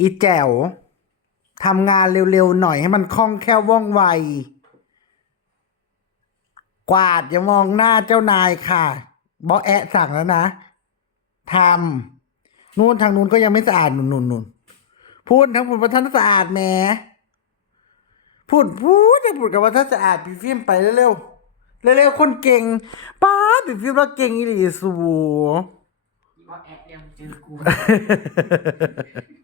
อีแจ๋วทำงานเร็วๆหน่อยให้มันคล่องแคล่วว่องไวกวาดอย่ามองหน้าเจ้านายค่ะบอแอะสั่งแล้วนะทำนู่นทางนู้นก็ยังไม่สะอาดนู่นพูดทั้งหมดว่าท่านสะอาดแหมพูดกับว่าท่านสะอาดพี่ฟิล์มไปเร็วๆเร็วๆคนเก่งป้าพี่ฟิล์มว่าเก่งอีหลีสู ว่าแอะเดียวเจอกู